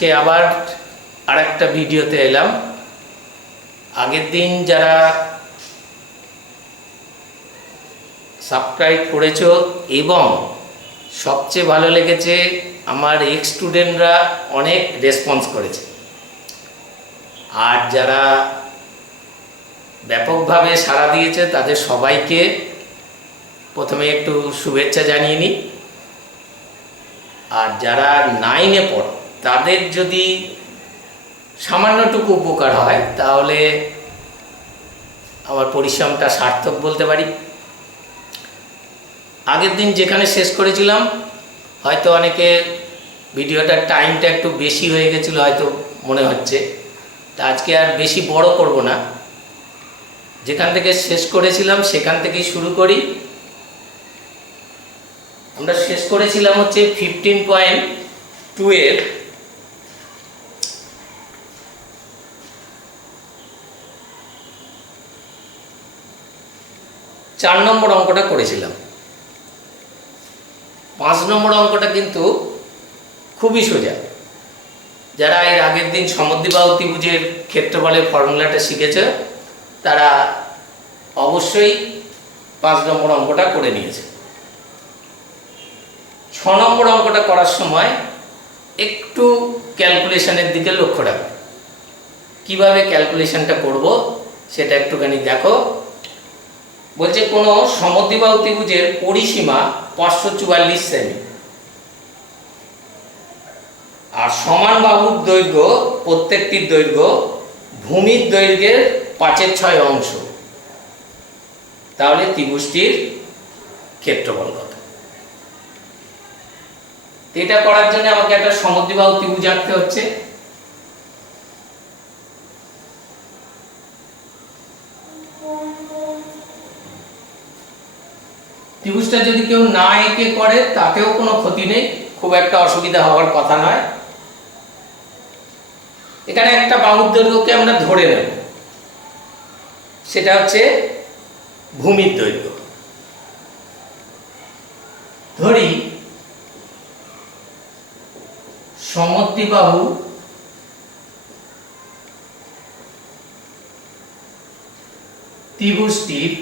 আজকে আবার আরেকটা ভিডিওতে এলাম। আগের দিন যারা সাবস্ক্রাইব করেছো এবং সবচেয়ে ভালো লেগেছে আমার এক্স স্টুডেন্টরা অনেক রেসপন্স করেছে, আর যারা ব্যাপকভাবে সাড়া দিয়েছে তাদের সবাইকে প্রথমে একটু শুভেচ্ছা জানিয়ে নিই। আর যারা 9-এ পড়ো তাদের যদি সামান্যটুকু উপকার হয় তাহলে আমার পরিশ্রমটা সার্থক বলতে পারি। আগের দিন যেখানে শেষ করেছিলাম হয়তো অনেকে ভিডিওটার টাইমটা একটু বেশি হয়ে গেছিলো হয়তো মনে হচ্ছে, তা আজকে আর বেশি বড় করব না, যেখান থেকে শেষ করেছিলাম সেখান থেকেই শুরু করি। আমরা শেষ করেছিলাম হচ্ছে 15.2 এর 4 নম্বর অঙ্কটা করেছিলাম। 5 নম্বর অঙ্কটা কিন্তু খুবই সোজা। যারা এর আগের দিন সমদ্বিবাহু ত্রিভুজের ক্ষেত্রফলের ফর্মুলাটা শিখেছে তারা অবশ্যই 5 নম্বর অঙ্কটা করে নিয়েছে। 6 নম্বর অঙ্কটা করার সময় একটু ক্যালকুলেশনের দিকে লক্ষ্য রাখবে। কীভাবে ক্যালকুলেশনটা করব সেটা একটুখানি দেখো। বলছে কোনো সমদ্বিবাহু ত্রিভুজের পরিসীমা 544 সেমি আর সমান বাহুর দৈর্ঘ্য, প্রত্যেকটির দৈর্ঘ্য ভূমির দৈর্ঘ্যের 5/6 অংশ, তাহলে ত্রিভুজটির ক্ষেত্রফল কত? এটা করার জন্য আমাকে একটা সমদ্বিবাহু ত্রিভুজ আঁকতে হচ্ছে। ত্রিভুজটা যদি কেউ না এঁকে করে তাতেও কোনো ক্ষতি নেই, খুব একটা অসুবিধা হওয়ার কথা নয়। এখানে একটা বাহুর দৈর্ঘ্যকে আমরা ধরে নেব, সেটা হচ্ছে ভূমির দৈর্ঘ্য। ধরি সমদ্বিবাহু ত্রিভুজটির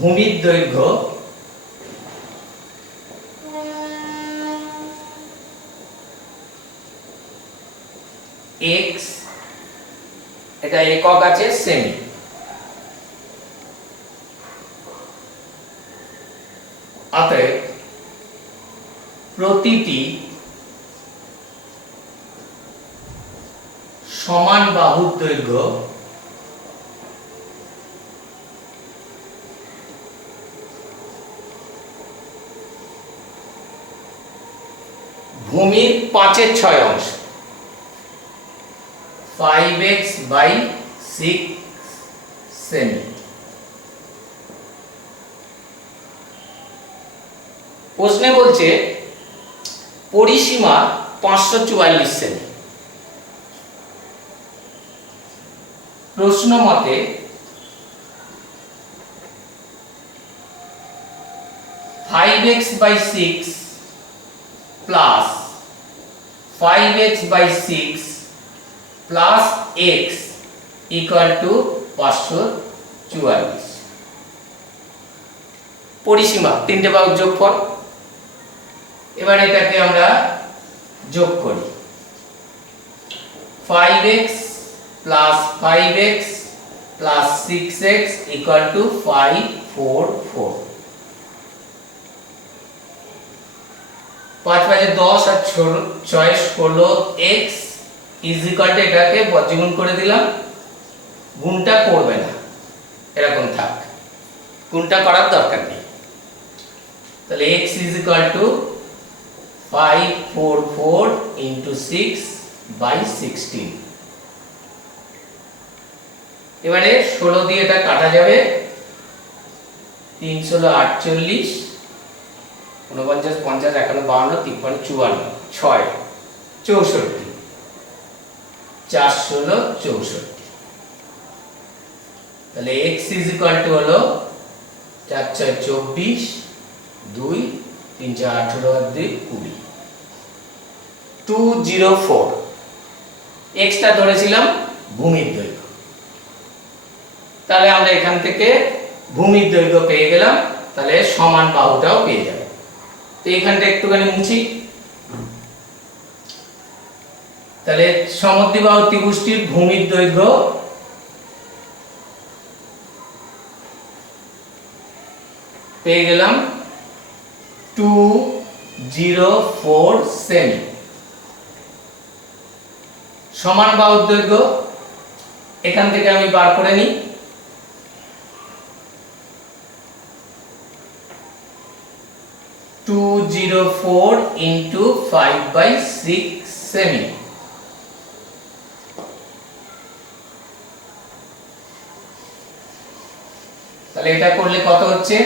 ভূমির দৈর্ঘ্য x, এটা একক আছে সেমি। অতএব প্রতিটি সমান বাহুর দৈর্ঘ্য ভূমির 5/6 অংশ, 5x/6 সেমি। প্রশ্নে বলছে পরিসীমা 544 সেমি। প্রশ্ন মতে 5x/6 plus 5x/6 plus x equal to 544। পরিসীমা তিনটে বাহুর যোগফল। এবার এটাকে আমরা যোগ করি। 5x plus 5x plus 6x equal to 544। 5 5 10 আর 6 16 x ইজ ইকুয়াল টু, এটাকে বজ্রগুণ করে দিলাম, গুণটা করবে না, এরকম থাক, গুণটা করার দরকার নেই। তাহলে x is equal to 544 into 6/16। এবারে 16 দিয়ে এটা কাটা যাবে, 3 16 48, 49 50 51 52 53 54, 6 64, 4 16 64। তাহলে x ইজ ইকুয়াল টু হলো 4 6 24, 2 3 4 18 আর 2 20, 204। এক্সটা ধরেছিলাম ভূমির দৈর্ঘ্য। তাহলে আমরা এখান থেকে ভূমির দৈর্ঘ্য পেয়ে গেলাম, তাহলে সমান বাহুটাও পেয়ে যাব। তো এখানটা একটুখানি মুছি। তাহলে সমদ্বিবাহু ত্রিভুজটির ভূমির দৈর্ঘ্য পেয়ে গেলাম 204 সেমি। সমান বাহুর দৈর্ঘ্য এখান থেকে আমি বার করে নিই। টু 204 into 5/6 সেমি। তাহলে এটা করলে কত হচ্ছে?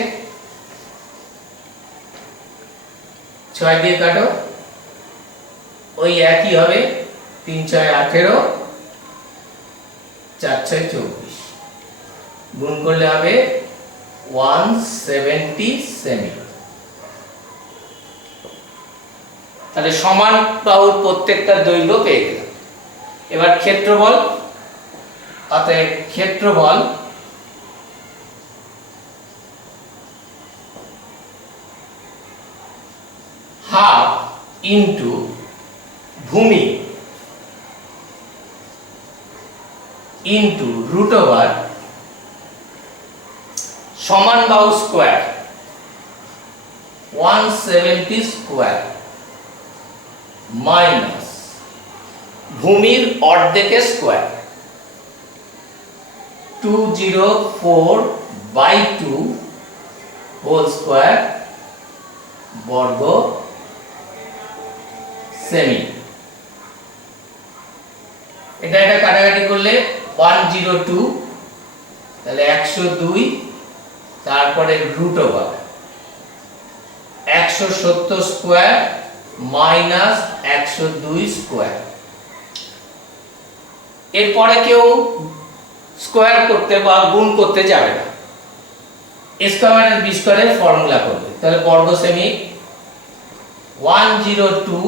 6 দিয়ে কাটো, ওই একই হবে। 3 6 18, 4 6 24, গুণ করলে হবে 170 সেমি। তাহলে সমান বাহুর প্রত্যেকটা দৈর্ঘ্য পেয়ে গেলাম। এবার ক্ষেত্রফল, অতএব ক্ষেত্রফল হাফ ইন্টু ভূমি ইন্টু রুট ওভার সমান বাহু স্কোয়ার 170 স্কোয়ার মাইনাস ভূমির অর্ধেকের স্কোয়ার 204/2 হোল স্কোয়ার বর্গ সেমি। এটা কাটাকাটি করলে 102, তাহলে 102, তারপরে root over 170 square minus 102 square. এরপরে কেউ স্কোয়ার করতে বা গুণ করতে যাবে না, স্কোয়ার মাইনাস বি স্কোয়ারের ফর্মুলা করবে। তাহলে বর্গ সেমি 102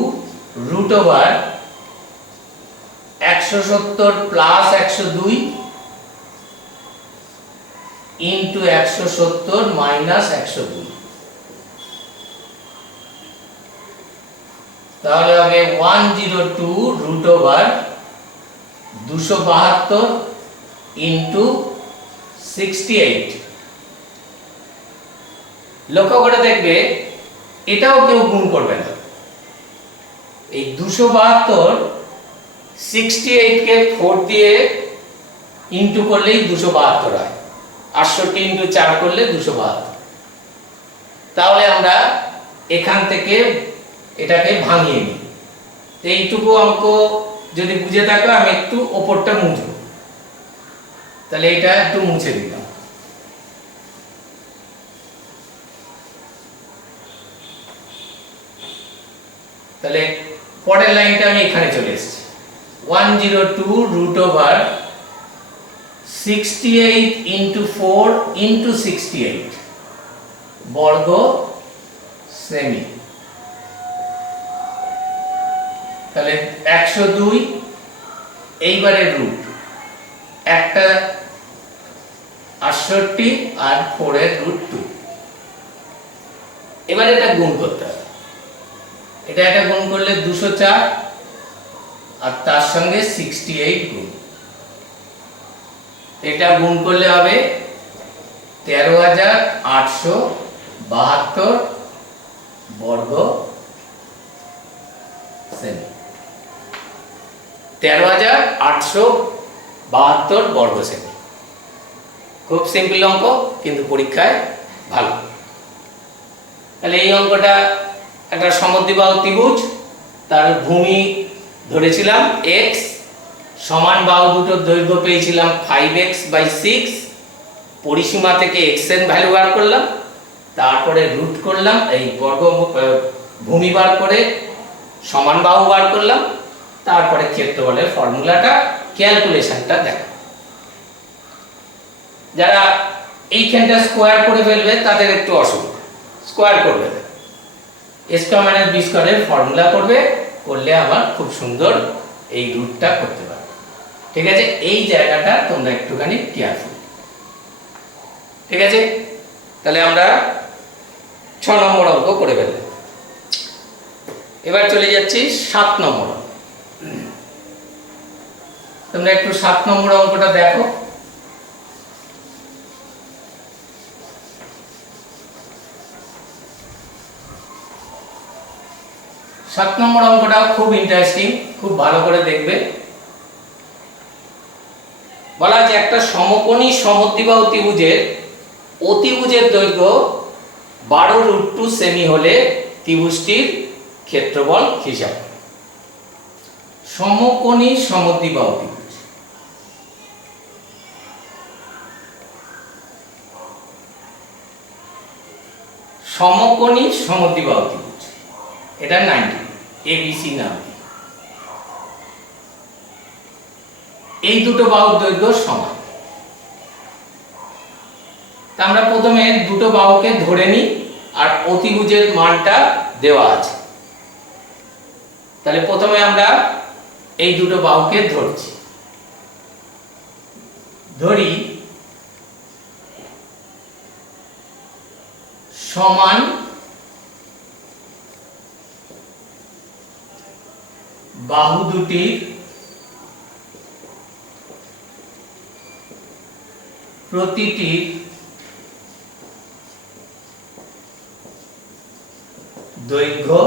root over 170 plus 102 into 170 minus 102, তাহলে হবে 102 রুট ওভার 272 ইন্টু 68। লক্ষ্য করে দেখবে এটাও কেউ গুণ করবে না। এই 272 68 কে 4 দিয়ে ইনটু করলেই 272 হয়, 68 ইনটু 4 করলে 272। তাহলে আমরা এখান থেকে এটাকে ভাঙিয়ে নিই। এইটুকু অঙ্ক যদি বুঝে থাকো, আমি একটু ওপরটা মুছব। তাহলে এটা একটু মুছে দিলাম। তাহলে পরের লাইনটা আমি এখানে চলে এসেছি। 102 রুট ওভার 68 ইন্টু 4 ইন্টু 68 বর্গ সেমি। তাহলে 102, এইবারে রুট, একটা 68 আর 4 এর রুট 2। এবারে এটা গুণ করতে হবে। এটা গুণ করলে 204 আর তার সঙ্গে 68 গুণ, এটা গুণ করলে হবে 13,872 বর্গ সেমি। 13,872 বর্গ সেমি। খুব সিম্পল অঙ্ক, কিন্তু পরীক্ষায় ভালো। তাহলে এই অঙ্কটা একটা সমদ্বিবাহু ত্রিভুজ, তার ভূমি ধরেছিলাম x, সমান বাহু দুটোর দৈর্ঘ্য পেয়েছিলাম 5x/6, পরিসীমা থেকে x এর ভ্যালু বার করলাম, তারপরে রুট করলাম, এই বর্গ ভূমি বার করে সমান বাহু বার করলাম, তারপরে ক্ষেত্রফলের ফর্মুলাটা ক্যালকুলেশনটা দেখো। যারা এইখানটা স্কোয়ার করে ফেলবে তাদের একটু অসুবিধা, স্কোয়ার করবে না, এ স্কোয়ার মাইনাস বি স্কোয়ারের ফর্মুলা করবে, করলে আবার খুব সুন্দর এই রুটটা করতে পারবে। ঠিক আছে, এই জায়গাটা তোমরা একটুখানি কেয়ারফুল। ঠিক আছে, তাহলে আমরা 6 নম্বর অঙ্ক করে ফেললাম। এবার চলে যাচ্ছি 7 নম্বর। তোমরা একটু 7 নম্বর অঙ্কটা দেখো। সাত নম্বর অঙ্কটা খুব ইন্টারেস্টিং, খুব ভালো করে দেখবে। বলা আছে একটা সমকোণী সমদ্বিবাহু ত্রিভুজের অতিভুজের দৈর্ঘ্য 12√2 সেমি হলে ত্রিভুজটির ক্ষেত্রফল হিসাব। সমকোণী সমদ্বিবাহু ত্রিভুজ, সমকোণী সমদ্বিবাহু ত্রিভুজ, এটা 90 ABC নাম। এই দুটো বাহুর দৈর্ঘ্য সমান। তা আমরা প্রথমে দুটো বাহুকে ধরে নিই আর অতিভুজের মানটা দেওয়া আছে। তাহলে প্রথমে আমরা এই দুটো বাহুকে ধরছি, ধরি সমান বাহু দুটির প্রতিটির দৈর্ঘ্য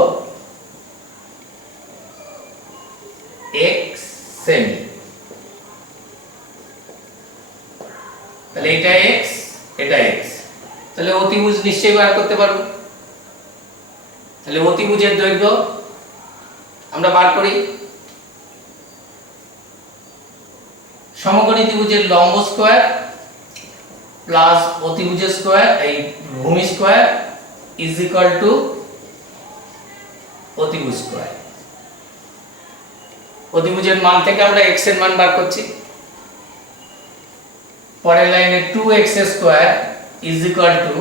x সেমি। তাহলে এটা x, এটা x, তাহলে অতিভুজ নিশ্চয়ই বার করতে পারবো। তাহলে অতিভুজের দৈর্ঘ্য আমরা বার করি, সমকোণী ত্রিভুজের লম্ব স্কয়ার প্লাস অতিভুজের স্কয়ার, এই ভূমি স্কয়ার ইজ ইকুয়াল টু অতিভুজ স্কয়ার। অতিভুজের মান থেকে আমরা x এর মান বার করছি। পরের লাইনে 2x square is equal to,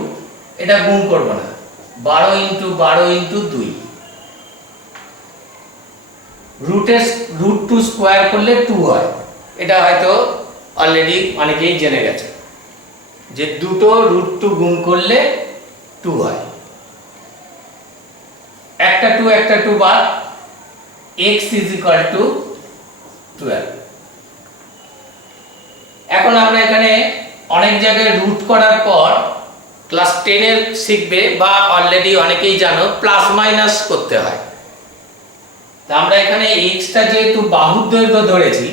এটা গুণ করব না, 12 ইনটু 12 ইনটু 2, √2 স্কয়ার করলে 2 হয়। এটা হয়তো অলরেডি অনেকেই জেনে গেছে যে দুটো √2 গুণ করলে 2 হয়। একটা 2 বাদ, x ইজ ইকুয়াল টু 12। এখন আমরা এখানে অনেক জায়গায় রুট করার পর ক্লাস 10 এর শিখবে বা অলরেডি অনেকেই জানো প্লাস মাইনাস করতে হয়। তা আমরা এখানে x টা যেহেতু বাহুর দৈর্ঘ্য ধরেছি,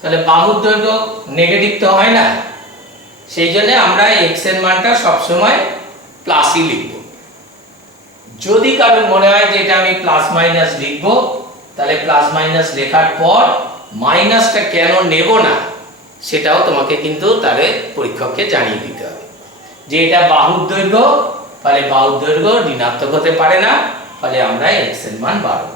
তাহলে বাহুর দৈর্ঘ্য নেগেটিভ তো হয় না, সেই জন্য আমরা x এর মানটা সবসময় প্লাসই লিখব। যদি কারোর মনে হয় যে এটা আমি প্লাস মাইনাস লিখব, তাহলে প্লাস মাইনাস লেখার পর মাইনাসটা কেন নেব না সেটাও তোমাকে কিন্তু তারে পরীক্ষককে জানিয়ে দিতে হবে যে এটা বাহুর দৈর্ঘ্য, ফলে বাহুর দৈর্ঘ্য ঋণাত্মক হতে পারে না, ফলে আমরা x এর মান 12।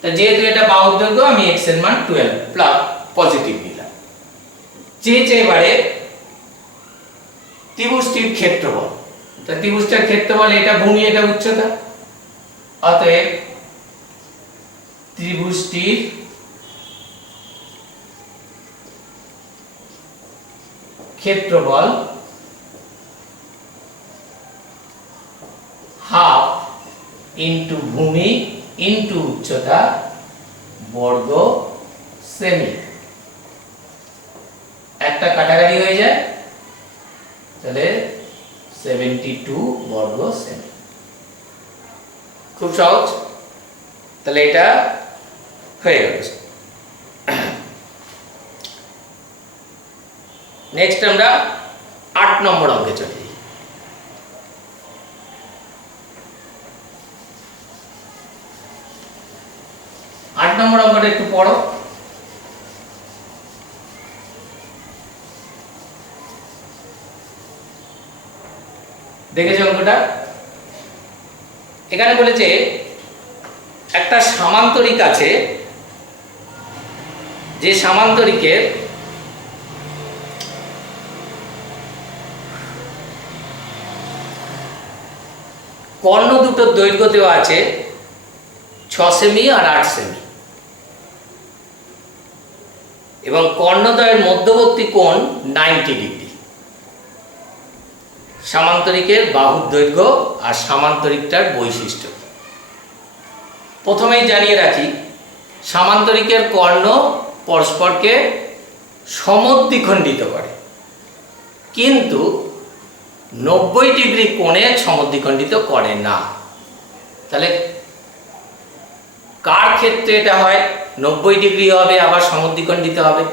তা যেহেতু এটা বাহুর দৈর্ঘ্য, আমি x এর মান 12 প্লাস পজিটিভ নিলাম। চেয়েছে এবারে ত্রিভুজটির ক্ষেত্রফল। তা ত্রিভুজটার ক্ষেত্রফল এটা ভূমি, এটা উচ্চতা, অতএব ত্রিভুজটির ক্ষেত্রফল হাফ ইনটু ভূমি ইনটু উচ্চতা বর্গ সেমি। একটা কাটাকাটি হয়ে যায়, তাহলে 72 বর্গ সেমি। খুব সহজ। তাহলে এটা হয়ে গেল। নেক্সট আমরা 8 নম্বর অঙ্কে চলে যাই। 8 নম্বর অঙ্কটা একটু পড়ো। দেখেছো অঙ্কটা? এখানে বলেছে একটা সামান্তরিক আছে, যে সামান্তরিকের কর্ণ দুটোর দৈর্ঘ্য দেওয়া আছে 6 সেমি আর 8 সেমি এবং কর্ণদ্বয়ের মধ্যবর্তী কোণ 90 ডিগ্রি। সামান্তরিকের বাহুর দৈর্ঘ্য আর সামান্তরিকটার বৈশিষ্ট্য প্রথমেই জানিয়ে রাখি। সামান্তরিকের কর্ণ পরস্পরকে সমদ্বিখণ্ডিত করে, কিন্তু 90 ডিগ্রি কোণে সমদ্বিখণ্ডিত করে না। তাহলে কার ক্ষেত্রে এটা হয় 90 ডিগ্রি হবে আবার সমদ্বিখণ্ডিত হবে?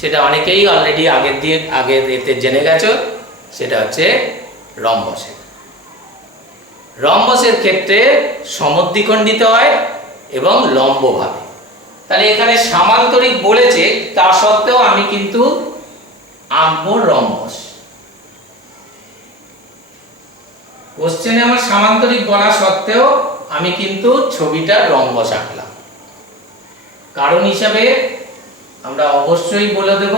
সেটা অনেকেই অলরেডি আগের এতে জেনে গেছো। সেটা হচ্ছে রম্বসের। রম্বসের ক্ষেত্রে সমদ্বিখণ্ডিত হয় এবং লম্বভাবে। তাহলে এখানে সামান্তরিক বলেছে, তা সত্ত্বেও আমি কিন্তু আঁকবো রম্বস। কোশ্চেনে আমার সামান্তরিক বলা সত্ত্বেও আমি কিন্তু ছবিটা রম্বস আঁকলাম। কারণ হিসাবে আমরা অবশ্যই বলে দেব,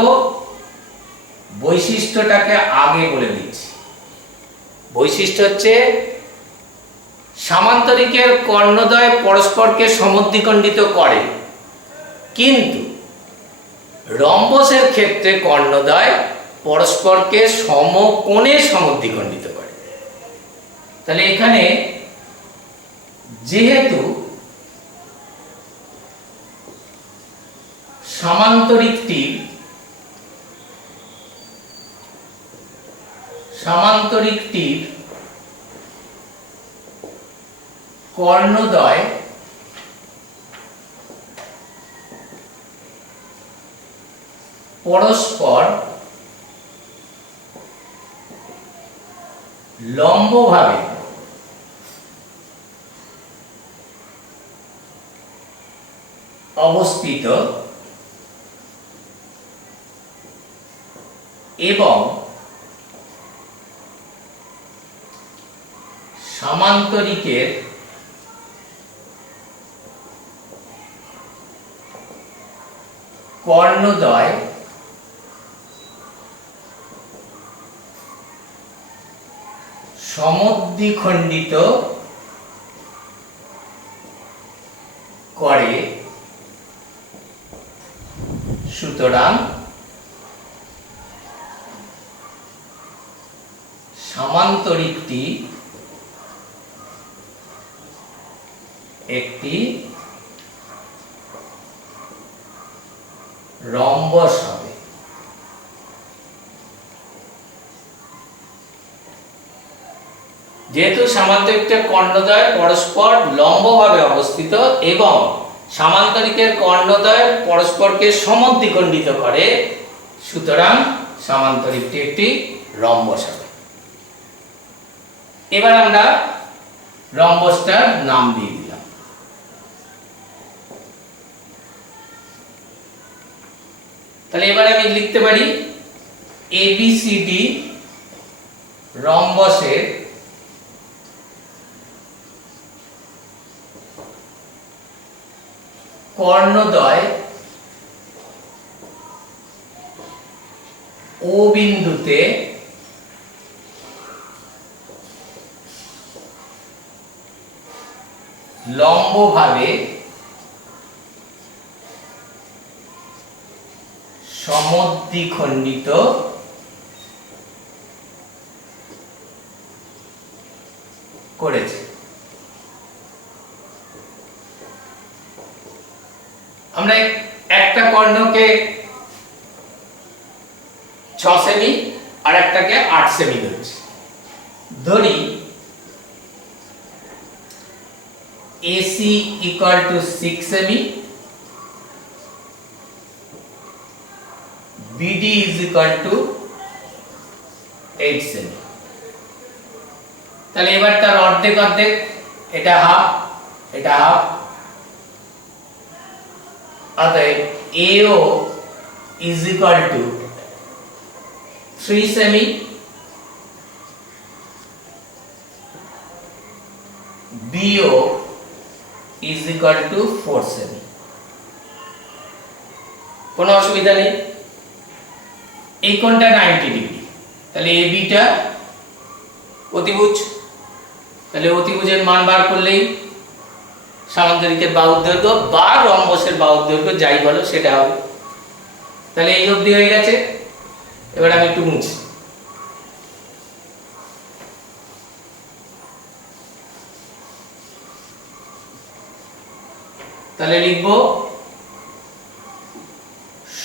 বৈশিষ্ট্যটাকে আগে বলে দিচ্ছি। বৈশিষ্ট্য হচ্ছে সামান্তরিকের কর্ণদ্বয় পরস্পরকে সমদ্বিখণ্ডিত করে, কিন্তু রম্বসের ক্ষেত্রে কর্ণদ্বয় পরস্পরকে সমকোণে সমদ্বিখণ্ডিত করে। তাহলে এখানে যেহেতু সামান্তরিকটির কর্ণদ্বয় পরস্পর লম্বভাবে অবস্থিত এবং সামান্তরিকের কর্ণদ্বয় সমদ্বিখণ্ডিত করে, সুতরাং সামান্তরিকটি একটি রম্বস হবে। যেহেতু সামান্তরিকটির কর্ণদ্বয় পরস্পর লম্বভাবে অবস্থিত এবং সামান্তরিকের কর্ণদ্বয় পরস্পরকে সমদ্বিখণ্ডিত করে, সুতরাং সামান্তরিকটি একটি রম্বস হবে। এবার আমরা রম্বসটার নাম দিয়ে দিলাম। তাহলে এবার আমি লিখতে পারি ABCD রম্বসের কর্ণদ্বয় ও বিন্দুতে লম্বভাবে সমদ্বিখণ্ডিত করেছে। আমরা একটা কর্ণকে 6 সেমি আর একটাকে 8 সেমি ধরছি। ধরি AC equal to 6 semi, BD is equal to 8 semi. তাহলে এবার তার অর্ধেক অর্ধেক, এটা হাফ এটা হাফ, অতএব AO is equal to 3 semi, BO is equal to 4 semi. কোনো অসুবিধা নেই। এই কোণটা 90 ডিগ্রি, তাহলে AB টা অতিভুজ তাহলে অতিভুজের মান বার করলেই সামান্তরিকের বাহুর দৈর্ঘ্য বা রম্বসের বাহুর দৈর্ঘ্য যাই বলো সেটা হবে। তাহলে এই অবধি হয়ে গেছে। এবার আমি একটু মুছি। তাহলে লিখব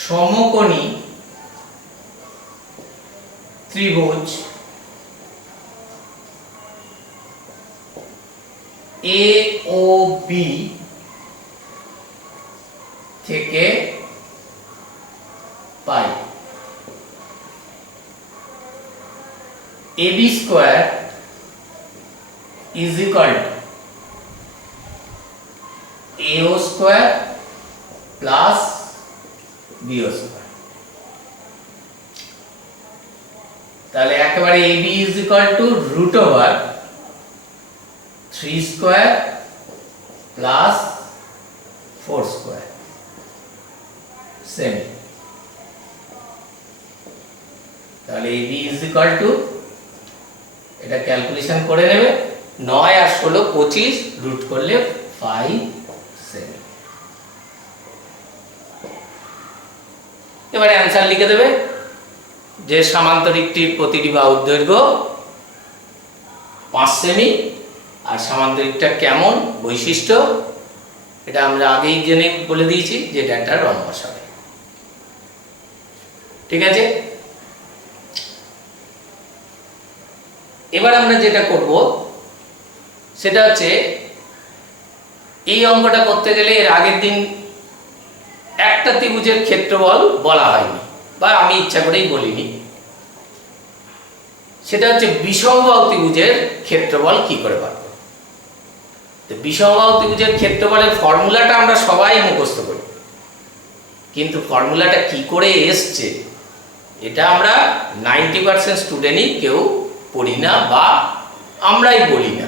সমকোণী ত্রিভুজ AOB থেকে পাই AB square is equal to AO square plus BO square. তাহলে একেবারে AB is equal to root over 3 square plus 4 square সেমি। তাহলে AB ইজ ইকুয়াল টু, এটা ক্যালকুলেশন করে নেবে, 9 আর 16 25, রুট করলে 5 সেমি। এবারে অ্যান্সার লিখে দেবে যে সামান্তরিকটির প্রতিটি বাহুর দৈর্ঘ্য 5 সেমি আর সামান্তরিকটা কেমন বৈশিষ্ট্য এটা আমরা আগেই জেনে বলে দিয়েছি যে এটা একটা রম্বস হবে। ঠিক আছে, এবার আমরা যেটা করব সেটা হচ্ছে এই অঙ্কটা করতে গেলে এর আগের দিন একটা ত্রিভুজের ক্ষেত্রফল বলা হয়নি বা আমি ইচ্ছা করেই বলিনি। সেটা হচ্ছে বিষমবাহু ত্রিভুজের ক্ষেত্রফল কি করে বার করব। তো বিষমবাহু ত্রিভুজের ক্ষেত্রফলের ফর্মুলাটা আমরা সবাই মুখস্থ করি, কিন্তু ফর্মুলাটা কি করে এসছে এটা আমরা 90% স্টুডেন্টই কেউ পড়ি না বা আমরাই বলি না,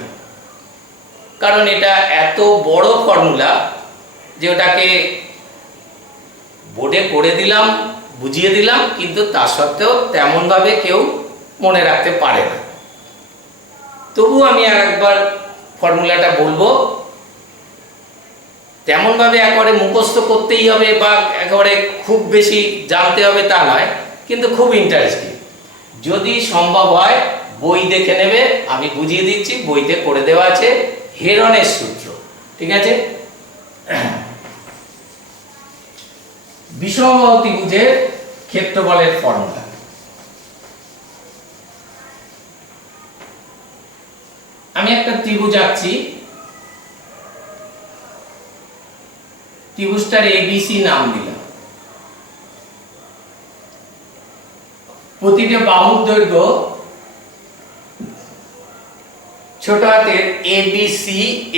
কারণ এটা এত বড় ফর্মুলা যে ওটাকে বোর্ডে করে দিলাম, বুঝিয়ে দিলাম, কিন্তু তা সত্ত্বেও তেমনভাবে কেউ মনে রাখতে পারে না। তবু আমি আরেকবার ফর্মুলাটা বলবো, তেমনভাবে একেবারে মুখস্থ করতেই হবে বা একেবারে খুব বেশি জানতে হবে তা নয়, কিন্তু খুব ইন্টারেস্টিং। যদি সম্ভব হয় বই দেখে নেবে, আমি বুঝিয়ে দিচ্ছি, বইতে করে দেওয়া আছে হেরনের সূত্র। ঠিক আছে, বিষমবাহু ত্রিভুজের ক্ষেত্রফলের ফর্মুলা। আমি একটা ত্রিভুজ আঁকছি, ত্রিভুজটার ABC নাম দিলাম। প্রতিটা বাহুর দৈর্ঘ্য ছোট হাতের ABC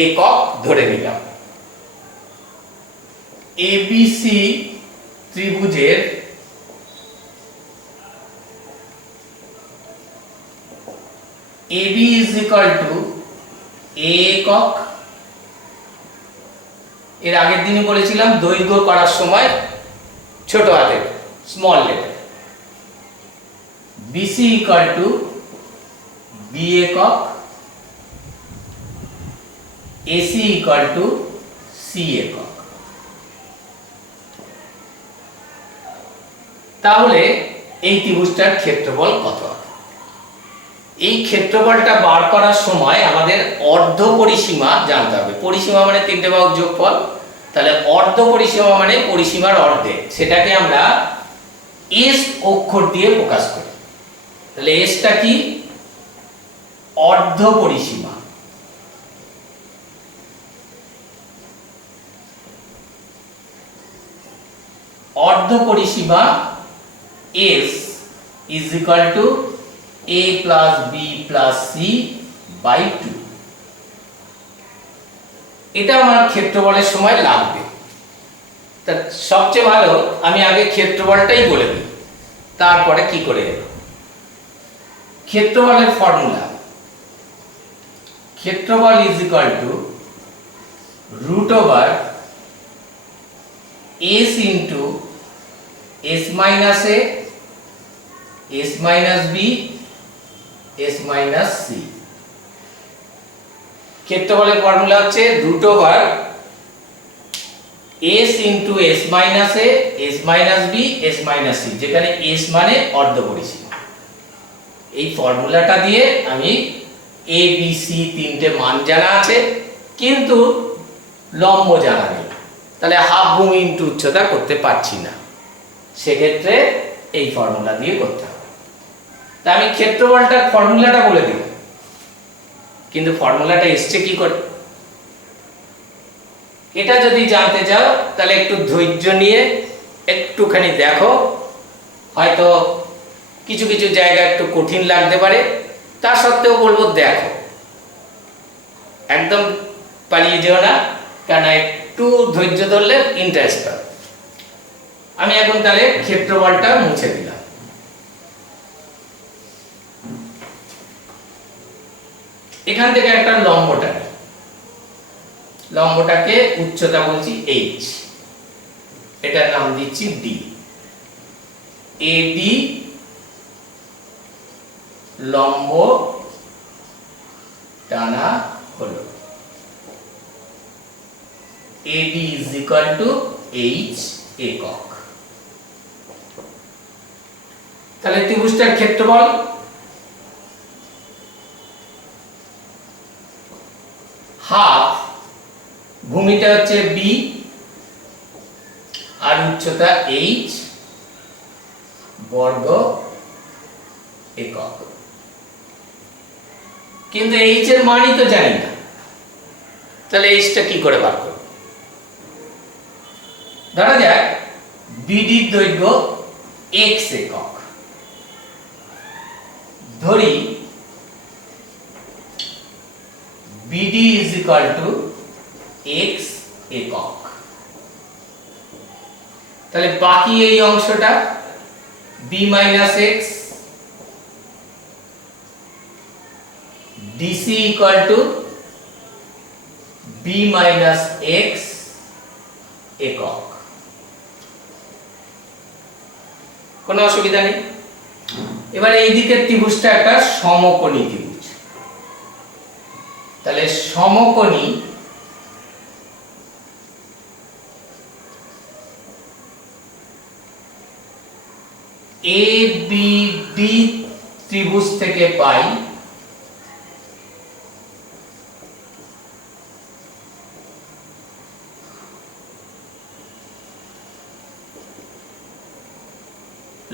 একক ধরে নিলাম। ABC ত্রিভুজের AB is equal to A একক। এর আগের দিনই বলেছিলাম দৈর্ঘ্য করার সময় ছোট হাতের small letter. BC equal to B একক। AC equal to C একক। তাহলে এই ত্রিভুজটার ক্ষেত্রফল কত হবে? এই ক্ষেত্রফলটা বার করার সময় আমাদের অর্ধ পরিসীমা জানতে হবে। পরিসীমা মানে তিনটে বাহুর যোগফল, তাহলে অর্ধ পরিসীমা মানে পরিসীমার অর্ধেক, সেটাকে আমরা এস অক্ষর দিয়ে প্রকাশ করি। তাহলে এসটা কি? অর্ধ পরিসীমা। অর্ধ পরিসীমা S is equal to A plus B plus C by 2। এটা আমার ক্ষেত্রফলের সময় লাগবে। তা সবচেয়ে ভালো আমি আগে ক্ষেত্রফলটাই বলে দিই, তারপরে কি করে এলো। ক্ষেত্রফলের ফর্মুলা, ক্ষেত্রফল is equal to root over S into S minus A, S minus B, S minus C। ক্ষেত্রফলের ফর্মুলা হচ্ছে root over s into s minus a s minus b s minus c, যেখানে s মানে অর্ধপরিসীমা। এই ফর্মুলাটা দিয়ে আমি a b c তিনটে মান জানা আছে, কিন্তু লম্ব জানা নেই, তাহলে হাফ ভূমি ইন্টু উচ্চতা করতে পারছি না, সেক্ষেত্রে এই ফর্মুলা দিয়ে করতে হবে। তা আমি ক্ষেত্রফলটার ফর্মুলাটা বলে দিই, কিন্তু ফর্মুলাটা এসছে কি করে এটা যদি জানতে চাও তাহলে একটু ধৈর্য নিয়ে একটুখানি দেখো, হয়তো কিছু কিছু জায়গা একটু কঠিন লাগতে পারে, তা সত্ত্বেও বলবো দেখো, একদম পালিয়ে যেও না, কারণ একটু ধৈর্য ধরলে ইন্টারেস্ট পাবে। আমি এখন তাহলে ক্ষেত্রফলটা মুছে দিলাম। এখান থেকে একটা লম্বটাকে উচ্চতা বলছি h, এটার নাম দিচ্ছি d। AD লম্ব টানা হলো, AD is equal to h একক। তাহলে ত্রিভুজটার ক্ষেত্রফল হাফ, ভূমিটা হচ্ছে b আর উচ্চতা h বর্গ একক। কিন্তু h এর মানই তো জানি না, তাহলে h টা কি করে বার করব? ধরা যাক BD এর দৈর্ঘ্য x একক, ধরি BD is equal to x একক। তাহলে বাকি এই অংশটা b minus x DC equal to b minus x একক। কোনো অসুবিধা নেই। এবার এই দিকের ত্রিভুজটা একটা সমকোণী ত্রিভুজ, তাহলে সমকোণী ABD ত্রিভুজ থেকে পাই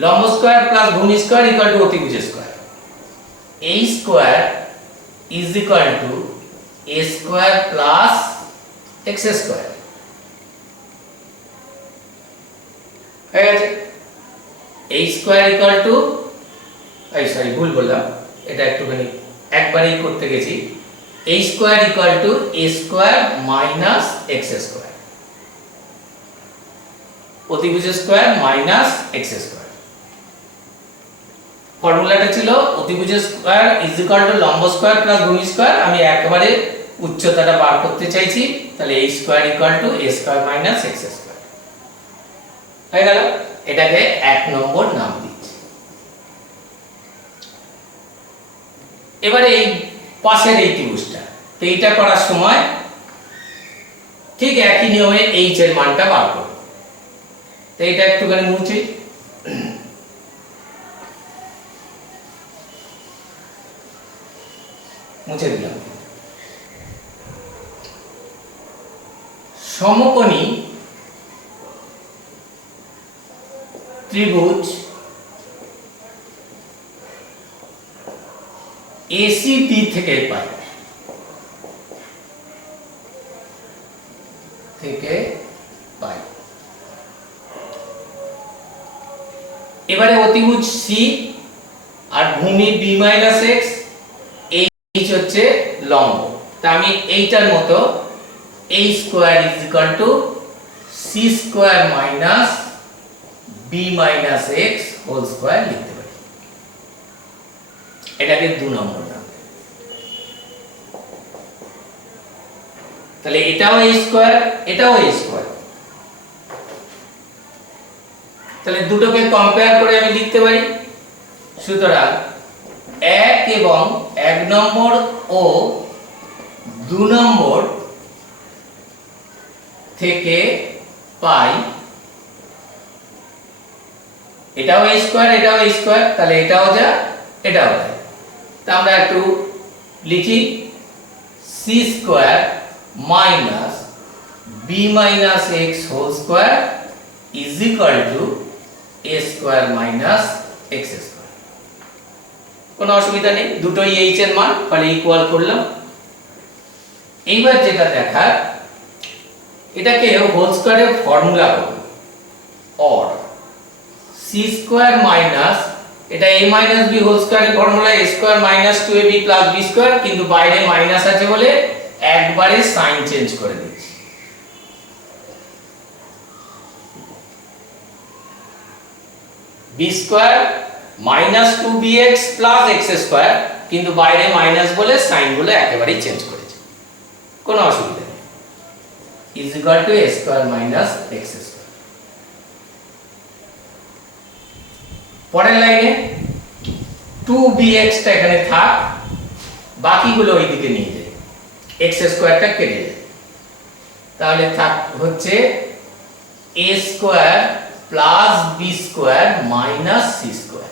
লম্ব স্কয়ার প্লাস ভূমি স্কয়ার ইকুয়াল টু অতিভুজ square. a square is equal to a square plus x square. হয়ে গেছে। a square equal to, sorry ভুল বললাম, এটা একটুখানি একবারই করতে গেছি। a square equal to a square minus x square, অতিভুজ স্কয়ার মাইনাস x স্কয়ার। ফর্মুলাটা ছিল অতিভুজ স্কয়ার ইজ ইকুয়াল টু লম্ব স্কয়ার প্লাস ভূমি স্কয়ার। আমি একেবারে উচ্চতাটা বার করতে চাইছি, তাহলে a square equal to a square minus x square হয়ে গেল। এটাকে 1 নম্বর নাম দিচ্ছি। এবারে এই পাশের এই ত্রিভুজটা, তো এইটা করার সময় ঠিক একই নিয়মে h এর মানটা বার করব। তো এটা একটুখানি মুছি, মুছে দিলাম। সমকোণী ত্রিভুজ ACD থেকে পাই, এবারে অতিভুজ C আর ভূমি b মাইনাস x, h হচ্ছে লম্ব। তা আমি এইটার মতো a square is equal to c square minus b minus x whole square লিখতে পারি। এটাকে 2 নম্বর নাম। তাহলে এটাও a স্কয়ার, এটাও a স্কয়ার। তাহলে দুটোকে কম্পেয়ার করে আমি লিখতে পারি। সুতরাং 1 এবং 1 নম্বর ও 2 নম্বর থেকে পাই, এটাও a স্কয়ার এটাও a স্কয়ার, তাহলে এটাও যা এটাও যা। তা আমরা একটু লিখি c square minus b minus x whole square is equal to a square minus x square. কোনো অসুবিধা নেই, দুটোই h এর মান, ফলে ইকুয়াল করলাম। এইবার যেটা দেখার, এটাকে হোল স্কয়ারের ফর্মুলা করব, অর c স্কয়ার মাইনাস, এটা a মাইনাস b হোল স্কয়ারের formula a square minus 2ab plus b square, কিন্তু বাইরে মাইনাস আছে বলে একবারে সাইন চেঞ্জ করে দিচ্ছি। b square minus 2bx plus x square, কিন্তু বাইরে মাইনাস বলে সাইন গুলো একেবারেই চেঞ্জ করেছি, কোনো অসুবিধা নেই, is equal to a square minus x square. পরের লাইনে 2bx টা এখানে থাক, বাকিগুলো ওইদিকে নিয়ে যাই, x স্কয়ারটা কেটে যায়, তাহলে থাক হচ্ছে a square plus b square minus c square,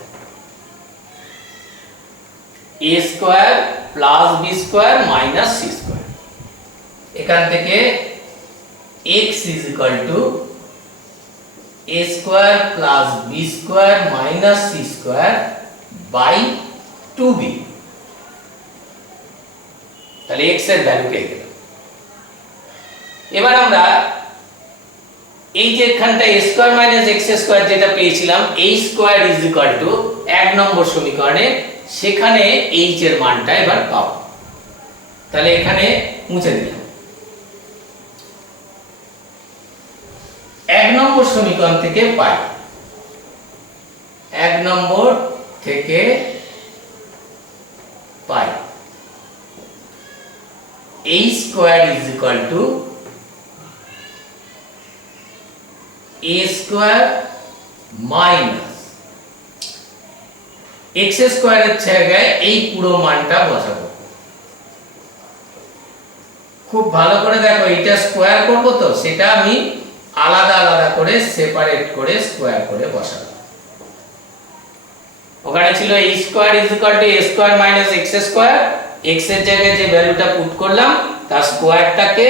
a square plus b square minus c square. এখান থেকে x is equal to a square plus b square minus c square by 2b, তাহলে x এর value পেয়ে গেলাম। এবার আমরা এই যে এখানটা a square minus x square যেটা পেয়েছিলাম, a square is equal two 1 নম্বর সমীকরণে, সেখানে h এর মানটা এবার পাবো, তাহলে এখানে মুছে দিলাম। 1 নম্বর সমীকরণ থেকে পাই, 1 নম্বর থেকে পাই a square is equal to a square minus x স্কয়ারের জায়গায় এই পুরো মানটা বসাবো। খুব ভালো করে দেখো, এটা স্কয়ার করব তো সেটা আমি আলাদা আলাদা করে সেপারেট করে স্কয়ার করে বসাবো। ওখানে ছিল a square is equal to a square minus x square, x এর জায়গায় যে ভ্যালুটা পুট করলাম তার স্কয়ারটাকে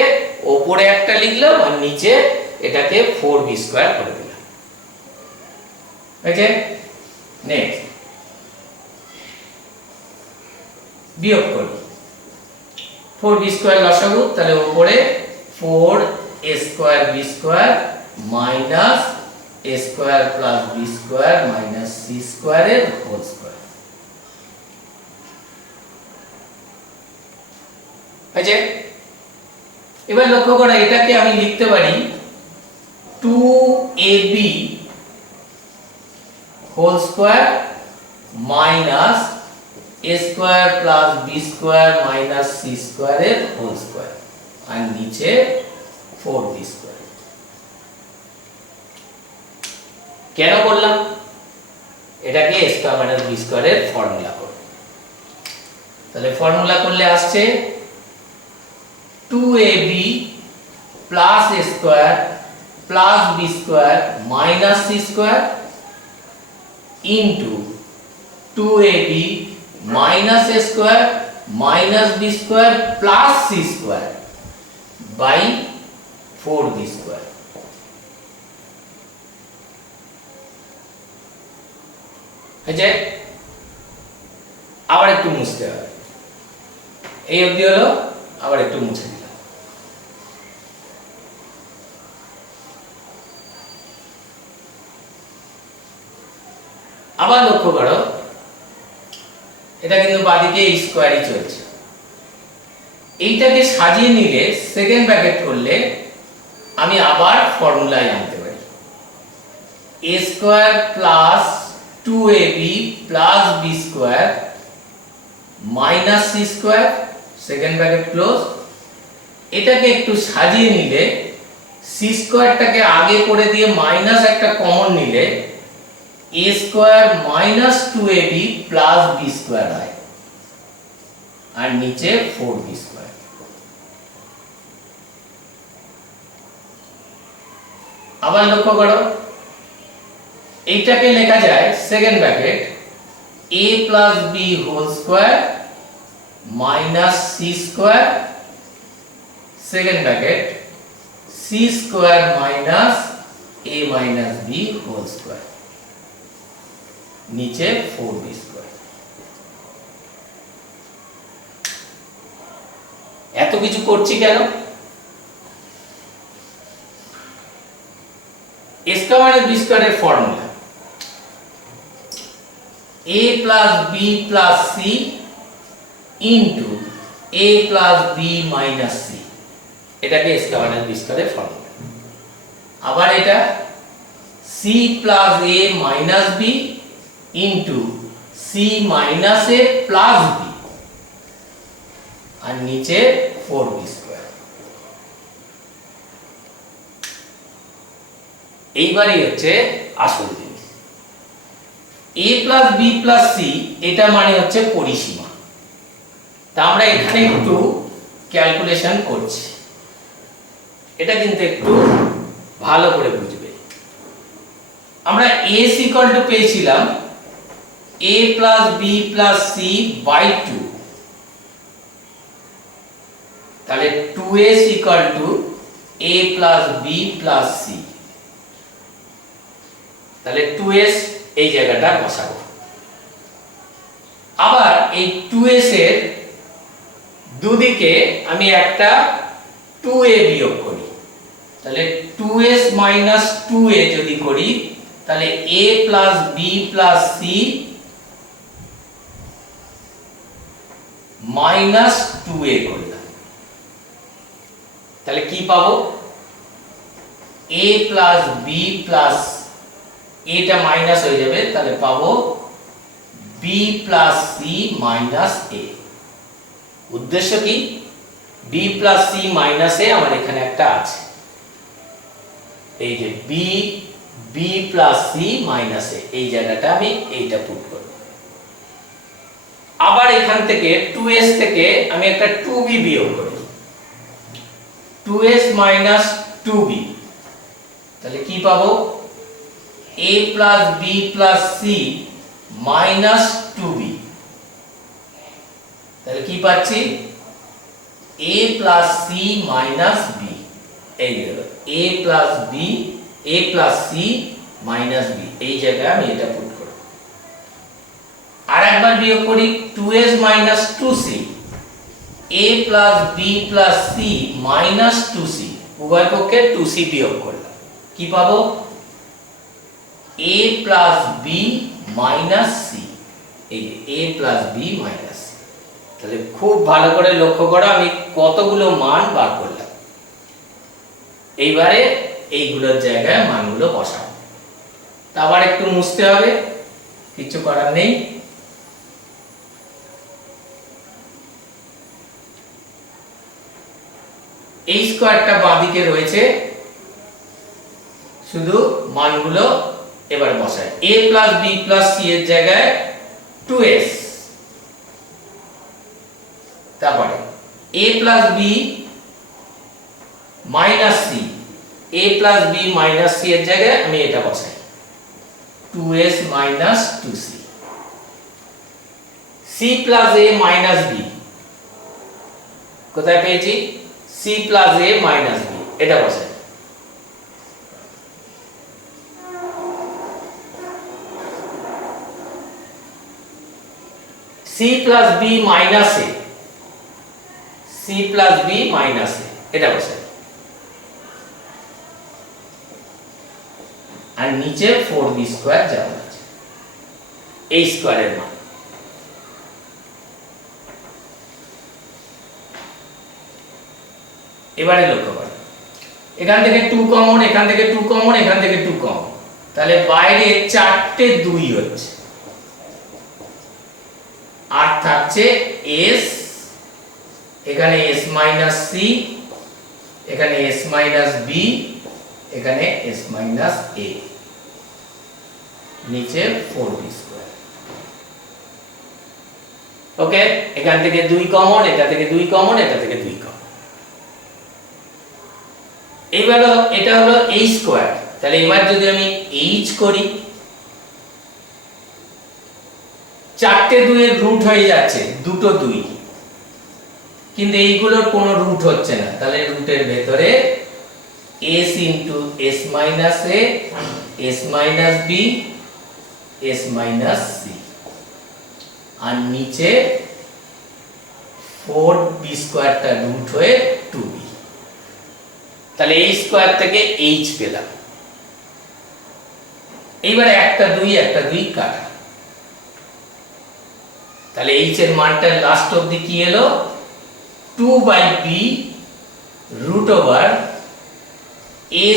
উপরে একটা লিখলাম আর নিচে এটাকে 4b স্কয়ার করে দিলাম। ওকে, নেক্সট বিয়োগ করি, 4b স্কয়ার লসাগু, তাহলে উপরে 4a square b square minus a square plus b square minus c স্কয়ারের হোল স্কয়ার। আচ্ছা, এবার লক্ষ্য করো, এটাকে আমি লিখতে পারি 2ab whole square minus a square plus b square minus c স্কয়ারের হোল স্কয়ার, আর নিচে 4b স্কয়ার। কেন করলাম? এটাকে a স্কয়ার মাইনাস b স্কয়ারের ফর্মুলা করব, তাহলে ফর্মুলা করলে আসছে 2ab plus a square plus b square minus c square into 2ab minus a square minus b square plus c square by 4b square. আচ্ছা, আবার একটু মুছতে হবে, এই অবধি হলো, আবার একটু মুছে দিলাম। আবার লক্ষ্য করো, এটা কিন্তু বাদিকে এই স্কয়ারই চলছে, এইটাকে সাজিয়ে নিলে সেকেন্ড ব্র্যাকেট করলে আমি আবার ফর্মুলায় আনতে পারি, a square plus 2ab plus b square minus c square, second bracket close. এটাকে একটু সাজিয়ে নিলে c স্কয়ারটাকে আগে করে দিয়ে মাইনাস একটা কমন নিলে a square minus 2ab plus b square হয়, আর নিচে 4b স্কয়ার। আবার লক্ষ্য করো, এইটাকে লেখা যায় second bracket a plus b whole square minus c square second bracket c square minus a minus b whole square নিচে 4b স্কয়ার। এত কিছু করছি কেন? a স্কয়ার মাইনাস b স্কয়ারের formula a plus b plus c into a plus b minus c, এটাকে a square minus b স্কয়ারের formula. আবার এটা c plus a minus b into c minus a plus b আর নিচে 4b square. এইবারই হচ্ছে আসল জিনিস। a plus b plus c এটা মানে হচ্ছে পরিসীমা। তা আমরা এখানে একটু ক্যালকুলেশন করছি, এটা কিন্তু একটু ভালো করে বুঝবে। আমরা a ইকুয়াল টু পেয়েছিলাম a plus b plus c by 2, তাহলে 2s equal to a plus b plus c, তাহলে 2s এই জায়গাটা বসাবো। আবার এই 2s এর দুদিকে আমি একটা 2a বিয়োগ করি, তাহলে 2s মাইনাস 2a যদি করি তাহলে a plus b plus c minus 2a করলাম, তাহলে কি পাবো? a প্লাস b প্লাস, এটা মাইনাস হয়ে যাবে, তাহলে পাবো b plus c minus a। উদ্দেশ্য কি? b plus c minus a আমার এখানে একটা আছে, এই যে b plus c minus a, এই জায়গাটা আমি এইটা পুট করব। আবার এখান থেকে 2s থেকে আমি একটা 2b বিয়োগ করি, 2s মাইনাস 2b, তাহলে কি পাবো? a plus b plus c minus 2b, তাহলে কি পাচ্ছি? a plus c minus b, এই হলো a plus b, a plus c minus b, এই জায়গায় আমি এটা পুট করব। আর একবার বিয়োগ করি 2s minus 2c, a plus b plus c minus 2c, উভয় পক্ষে 2c বিয়োগ করলাম, কি পাবো? a plus b minus c, এই যে a plus b minus c। তাহলে খুব ভালো করে লক্ষ্য করো আমি কতগুলো মান বার করলাম। এইবারে এইগুলোর জায়গায় মানগুলো বসাবো। তা আবার একটু মুছতে হবে, কিছু করার নেই। এই স্কয়ারটা বাঁদিকে রয়েছে, শুধু মানগুলো এবার বসাই। a plus b plus c এর জায়গায় 2s, তারপরে a plus b minus c, a plus b minus c এর জায়গায় আমি এটা বসাই 2s minus 2c, c plus a minus b কোথায় পেয়েছি? c plus a minus b, এটা বসাই। c plus b minus a, c plus b minus a, এটা বসাই। আর নিচে 4b স্কয়ার যেমন আছে, এই স্কয়ারের মান। এবারে লক্ষ্য করো, এখান থেকে 2 কমন, এখান থেকে 2 কমন, এখান থেকে 2 কমন, তাহলে বাইরে 4টে 2 হচ্ছে, আর থাকছে s, এখানে s মাইনাস c, এখানে s মাইনাস b, এখানে s মাইনাস a, নিচে 4b স্কয়ার। ওকে, এখান থেকে 2 কমন, এটা থেকে 2 কমন, এটা থেকে 2 কমন। এবার এটা হলো a স্কয়ার, তাহলে এবার যদি আমি এইচ করি, 4টে 2 এর রুট হয়ে যাচ্ছে, দুটো 2, কিন্তু এইগুলোর কোনো রুট হচ্ছে না, তাহলে রুটের ভেতরে s into s minus a, s minus b, s minus c, আর নিচে 4b স্কয়ারটা রুট হয়ে 2b। তাহলে এই স্কয়ার থেকে h পেলাম। এইবার একটা 2 কাটা, তাহলে h এর মানটা লাস্ট অবধি কি এলো, 2/b root over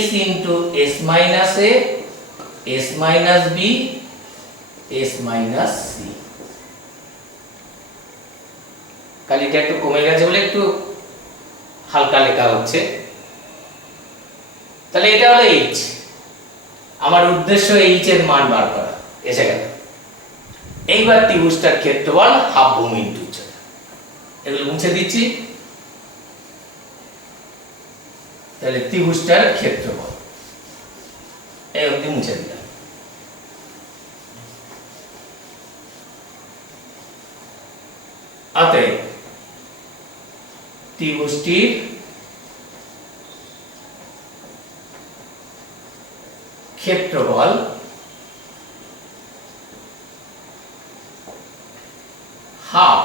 s into s minus a, s minus b, s minus c। কালিটা একটু কমে গেছে বলে একটু হালকা লেখা হচ্ছে। তাহলে এটা হলো h, আমার উদ্দেশ্য h এর মান বার করা, এসে গেল। এইবার ত্রিভুজটার ক্ষেত্রফল হাফ ভূমি ইন্টু উচ্চতা, এগুলো মুছে দিচ্ছি। তাহলে ত্রিভুজটার ক্ষেত্রফল এই অবধি মুছে দিলাম। অতএব ত্রিভুজটির ক্ষেত্রফল হাফ,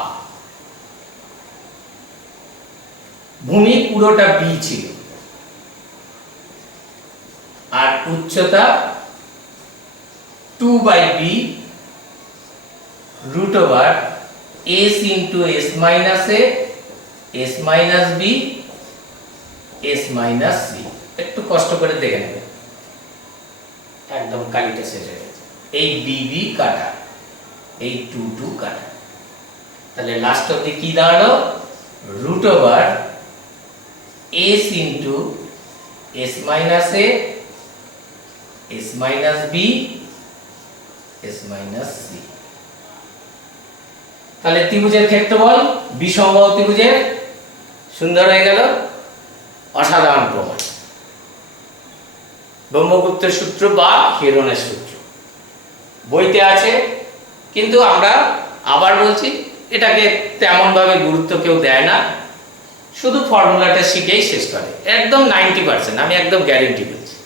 ভূমি পুরোটা b ছিল, আর উচ্চতা 2/b root over s into s minus a, s minus b, s minus c। একটু কষ্ট করে দেখে নেবে, একদম কালিটা শেষ হয়ে গেছে। এই bb কাটা, এই 2 কাটা, তাহলে লাস্ট অবধি কি দাঁড়ালো, root over s into s minus a, s minus b, s minus c। তাহলে ত্রিভুজের ক্ষেত্রফল বিষমবাহু ত্রিভুজের সুন্দর হয়ে গেল, অসাধারণ প্রমাণ, ব্রহ্মগুপ্তের সূত্র বা হেরনের সূত্র বইতে আছে। কিন্তু আমরা আবার বলছি, এটাকে তেমন ভাবে গুরুত্ব কেউ দেয় না, শুধু ফর্মুলাটা শিখেই শেষ করে, একদম 90%, আমি একদম গ্যারেন্টি বলছি।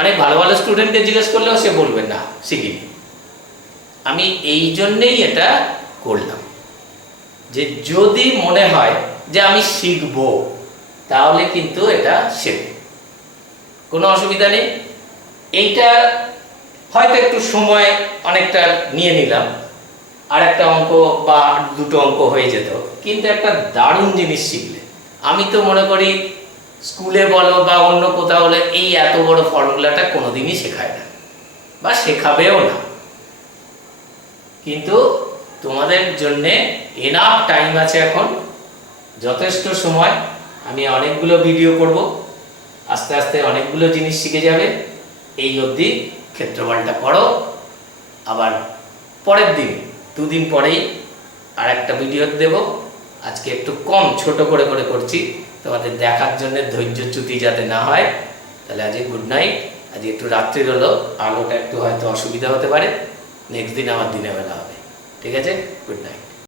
অনেক ভালো ভালো স্টুডেন্টকে জিজ্ঞেস করলেও সে বলবে না শিখিনি। আমি এই জন্যেই এটা করলাম, যে যদি মনে হয় যে আমি শিখব, তাহলে কিন্তু এটা শেখো, কোনো অসুবিধা নেই। এইটা হয়তো একটু সময় অনেকটা নিয়ে নিলাম, আর একটা অঙ্ক বা দুটো অঙ্ক হয়ে যেত, কিন্তু একটা দারুণ জিনিস শিখলে। আমি তো মনে করি স্কুলে বলো বা অন্য কোথাও হলে এই এত বড় ফর্মুলাটা কোনোদিনই শেখায় না বা শেখাবেও না, কিন্তু তোমাদের জন্যে এনাফ টাইম আছে এখন, যথেষ্ট সময়। আমি অনেকগুলো ভিডিও করব, আস্তে আস্তে অনেকগুলো জিনিস শিখে যাবে। এই অবধি ক্ষেত্রফলটা করো, আবার পরের দিন 2 দিন পরেই আর একটা ভিডিও দেব। আজকে একটু কম ছোট করে করছি, তোমাদের দেখার জন্য ধৈর্যচ্যুতি যাতে না হয়। তাহলে আজকে গুড নাইট। আজকে একটু রাত্রির হলো, আলোটা একটু হয়তো অসুবিধা হতে পারে, নেক্সট দিন আমার দিনের বেলা হবে। ঠিক আছে, গুড নাইট।